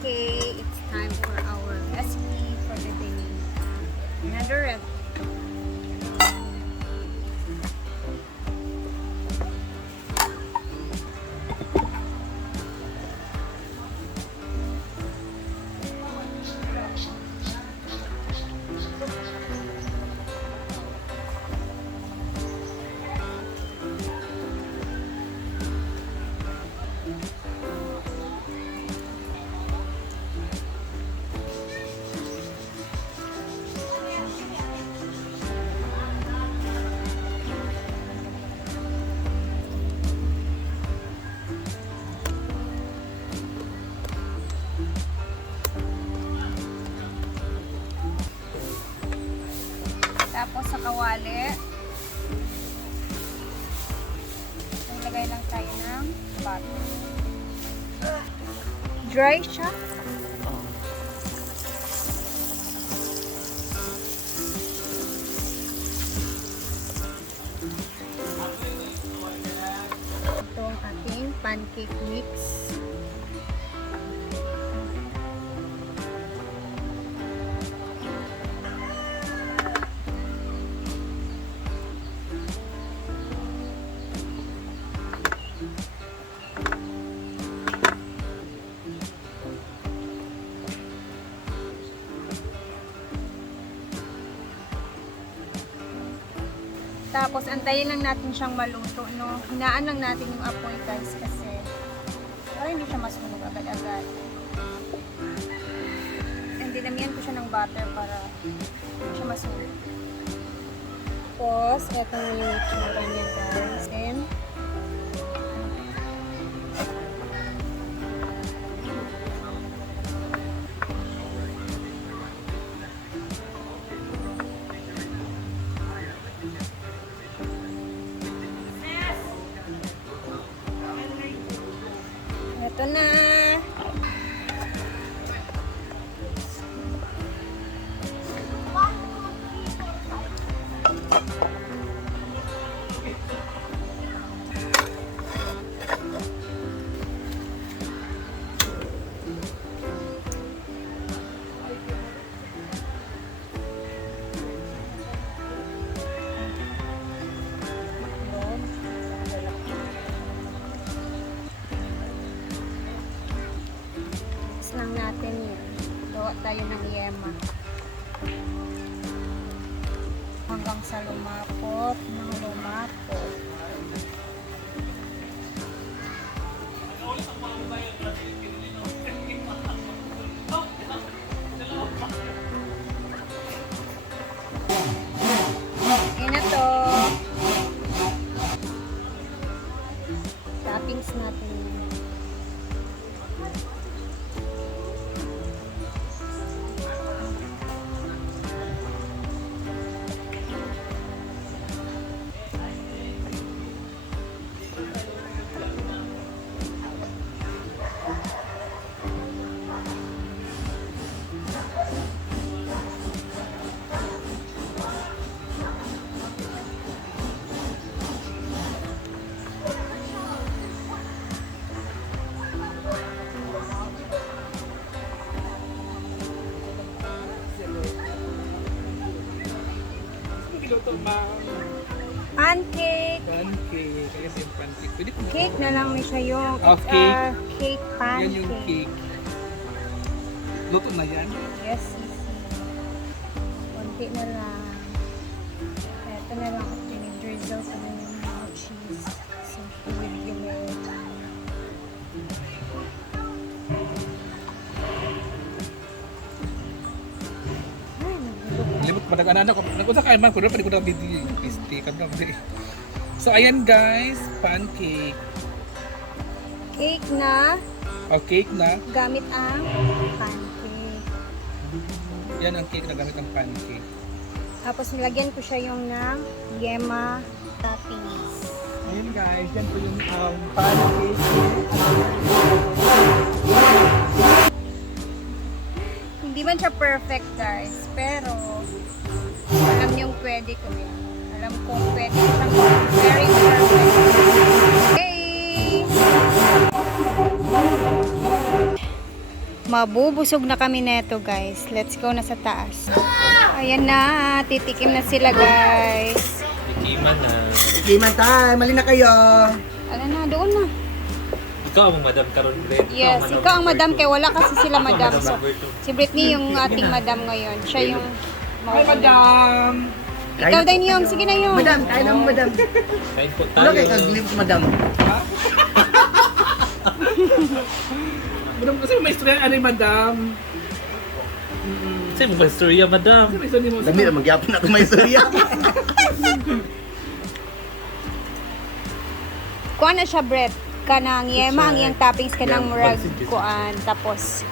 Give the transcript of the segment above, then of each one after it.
Okay, it's time for our recipe for the day. Another recipe. Tapos sa kawali, naglagay lang tayo ng butter. Dry siya. Ito ang ating pancake mix. Tapos, antayin lang natin siyang maluto, no? Hinaan lang natin yung apoy, guys, kasi para hindi siya masunog agad-agad. And dinamihan ko siya ng butter para hindi siya masunog. Tapos, eto na yung itsura niya, guys. And, ito na. Lang natin yun. Gawa tayo ng yema. Hanggang sa lumapot ng lumapot. Ayan na to. Toppings natin. Luto ba? Pancake. Pancake. Kaya yung pancake. Pwede po. Cake na lang may siya yung cake. cake pancake. Yan yung cake. Luto na yan? Yes, konti na lang. Ito na lang. Dinidrizzle ko na yung mga cheese. Simple with yummy. Limot pa nag-anak ko. Nag-unsa ka man. Kung pwede ko na pisti. So, ayan guys. Pancake. Cake na Cake na. gamit ang pancake. Yan ang cake na gamit ang pancake. Tapos nilagyan ko siya yung ng yema toppings. Ayan guys. Yan po yung pancake. Hindi man siya perfect, guys, pero alam niyong pwede ko yan. Alam kong pwede siyang very perfect. Okay! Mabubusog na kami neto, guys. Let's go na sa taas. Ayan na, titikim na sila, guys. Ikiman na. Ikiman tayo, mali na kayo. Ano na, doon na. Ikaw ang madam karon, Brett. Yes, ikaw ang madam kay wala kasi sila madam. So, si Britney yung ating madam ngayon. Siya yung Hi, madam! Ikaw din yung, sige na yung. Madam, kaya naman madam. Kain po Wala tayo. kayo kag-glimpse madam. Madam, kasi may istorya ano yung madam? Kasi may istorya, madam. Kasi may istorya mo. Dami na magyapon ako may istorya. Kuha na siya, Brett. Kanang yema, ang iyang toppings kanang murag kuan. Tapos,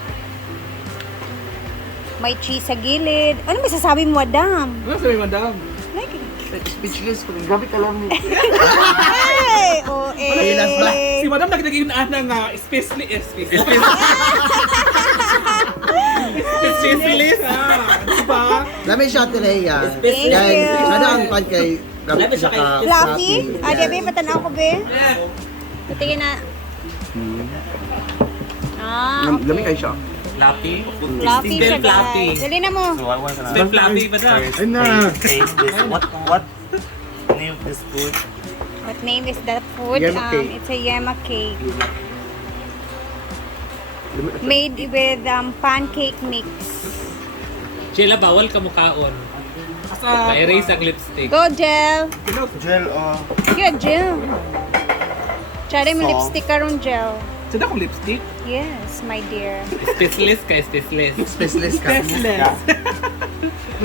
may cheese sa gilid. Ano may sasabi mo, madam? Ano sabi, madam? Like, Speechless ko. Grabe ka lang. ay, oh, Ayun pala. eh. Si madam nagiging nga specialist. Specialist. Diba? Dami siya Tereya. Thank Guys, you. sana ang pan kay Grabe siya ka. Fluffy? Ah, di ba, patanaw ko, be? Patingin na. Ah, Dami kayo siya. Fluffy. fluffy siya, guys. Dali na mo. Still fluffy, madam. Ay na. Taste this. What name of this food? What name is that food? Yema cake. It's a yema cake. Made with pancake mix. Sheila, bawal ka mukhaon. Ma-erase ang lipstick. Go, Gel. Gel, Yeah, Gel. Tsari mo Salt. lipstick karon, Gel. Sada kong lipstick? Yes, my dear. Specialist ka, specialist. specialist ka.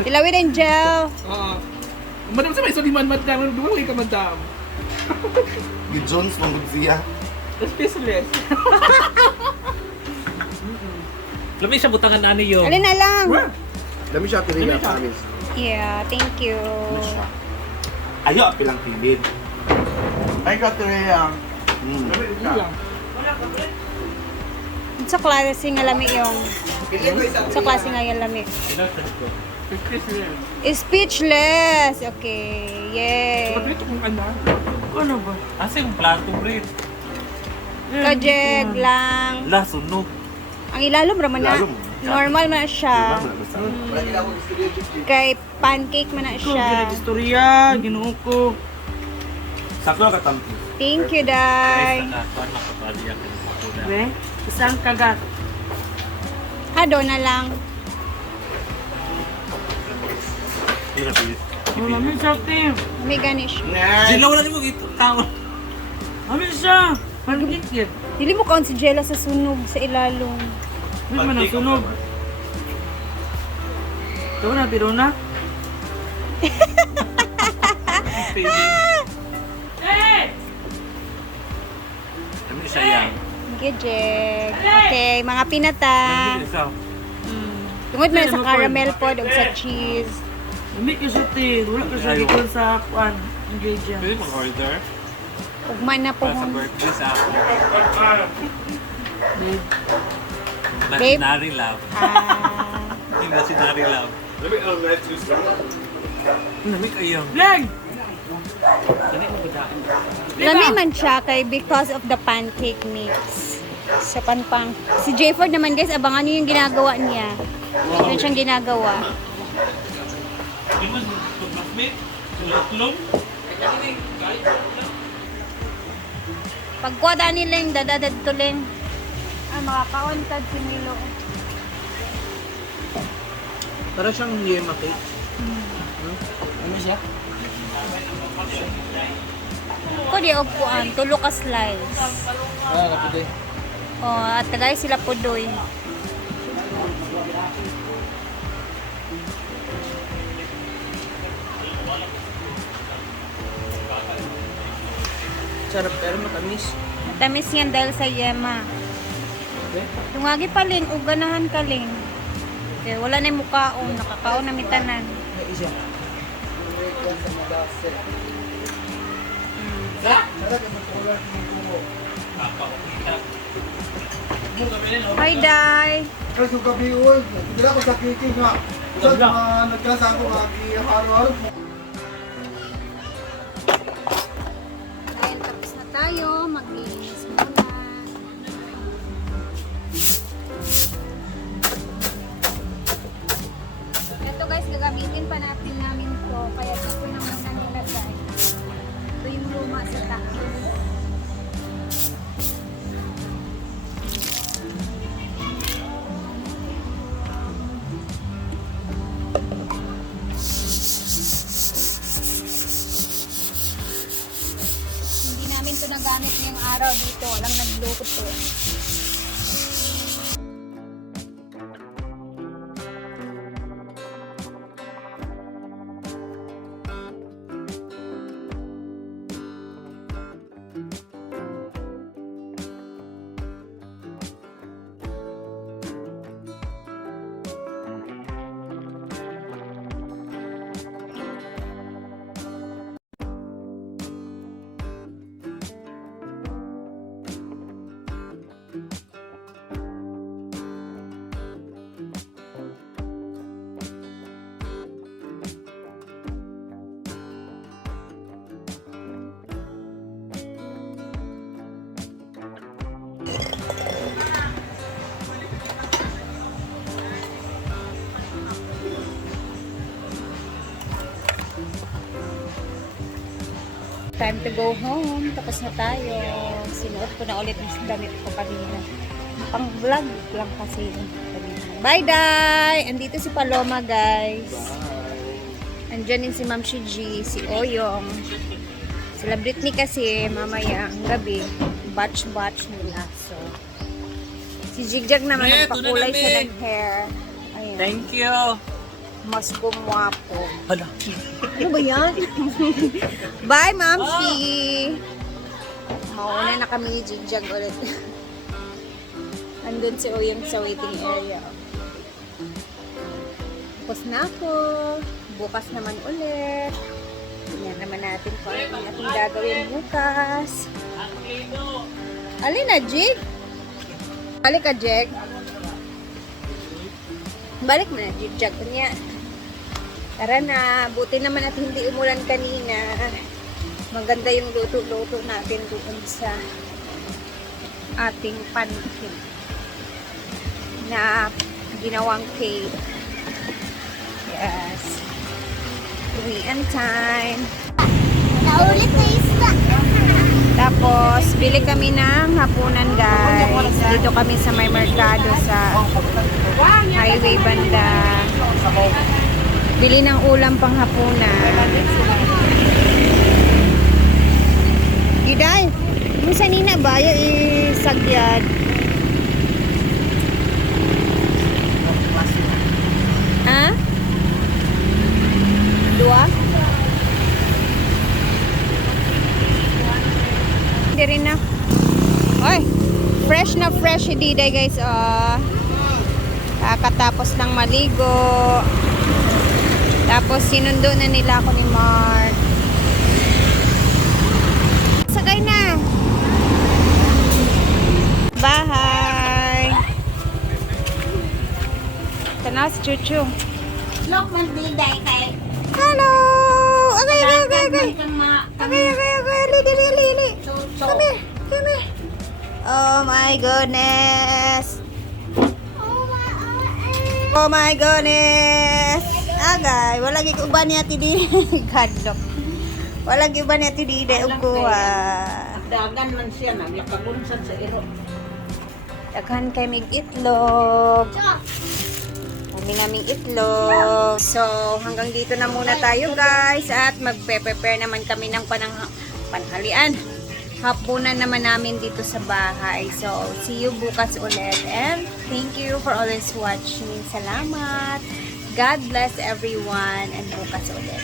Dilawin ang gel. Oo. Madam, sa may istorya man, madam. Duwag ka, madam. Yung Jones, mong siya. Specialist. Lamay siya butangan na niyo. Alin na lang. Dami siya Tereya, promise. Yeah, thank you. Ayo, pilang pilid. Ay ka Tereya. Sa klase nga lami yung. Sa klase nga yung lami. Speechless. Okay. Yay. Ito kung ano. Ano ba? Asa yung plato, Brett? Kajeg lang. La, sunog. Ang ilalom raman na. Ilalom. Normal man na siya. Kay pancake man na siya. Istorya, ginoo ko. Sakto ka tampi. Thank you, Day. Be, isang kagat. Ado na lang. Mami siya, Tim. May ganish. Jilaw na mo ito. Kaon. Mami siya. Pancake yan. Dili mo kaon si Jella sa sunog sa ilalong. Hindi man ang sunog. Ito na, pero na. Ano siya yan? Thank you, Jeg. Okay, mga pinata. Isa. Tungod man sa caramel pod o sa cheese. Lamig ka siya, Tim. Wala ka siya gikon sa kuan. Ingredients. Pwede mag-order Ugman na po. para sa birthday sa ako. Babe. Imaginary love. Imaginary love. Lamig ayong. Leg! Lami man siya kay because of the pancake mix. Sa panpang. Si Jayford naman guys, abangan niyo yung ginagawa niya. Meron siyang ginagawa. Pagkwada nila yung dadadad tuling. Ah, makakauntad si Milo. Para siyang yema cake. Ano siya? Ko di og kuan, tulo ka slice. Kapite. Oh, at tagay sila pudoy. Sarap pero matamis. Matamis yan dahil sa yema. Tungagi palin, o ganahan kalin. Okay, wala na yung mukhaon, nakakaon na mitanan. Isa. Hi, Day. Kasi yung gabi uy, hindi ako sa kiki nga. Sa nagkasa ako haro-haro. Ayan, tapos na tayo. Maglinis muna. gagamitin pa namin to. Kaya dito naman na nilagay. Ito yung luma sa taas. Hindi namin to nagamit ngayong araw dito. Walang naglukot to. Time to go home. Tapos na tayo. Sinuot ko na ulit yung damit ko kanina. Pang vlog lang kasi. Bye, Day! Andito si Paloma, guys. Andyan din si Ma'am Shiji, si Oyong. Sila Britney kasi mamaya ang gabi. Batch nila. So, si Jigjag naman nagpakulay siya ng hair. Ayun. Thank you. Mas gumwapo. Hala. Ano ba yan? Bye, Mamsi! Mauna na kami jigjag ulit. Andun si Oyang sa waiting area. Tapos na ako. Bukas naman ulit. Tingnan naman natin kung ano natin gagawin bukas. Alin na, Jig? Balik ka, Jig. Balik mo na, jigjag. Kunya. Tara na, buti naman at hindi umulan kanina. Maganda yung luto-luto natin doon sa ating pancake na ginawang cake. Yes. Uwian time. Naulit na isda. Tapos, bili kami ng hapunan, guys. Dito kami sa may merkado sa highway banda. Bili ng ulam pang hapunan. Giday, mo sa nina ba yung isagyad? Ha? Dua? Hindi rin na. Oy, fresh na fresh si Diday, guys. Kakatapos ng maligo. Tapos sinundo na nila ako ni Mark. Sakay na. Bahay. Tanaw si Chuchu. Look, magdiday kay. Hello! Okay. Lili. Come here. Oh my goodness. Oh my goodness. Agay, walang ikuban niya ti di. Kadlok. Walang iba niya ti di de uguha. Dagan man siya na, nakagunsan sa iro. Daghan kay mig itlog. Kami naming itlog. So, hanggang dito na muna tayo, guys. At magpe-prepare naman kami ng panghalian. Hapunan naman namin dito sa bahay. So, see you bukas ulit. And thank you for always watching. Salamat. God bless everyone. And bukas ulit.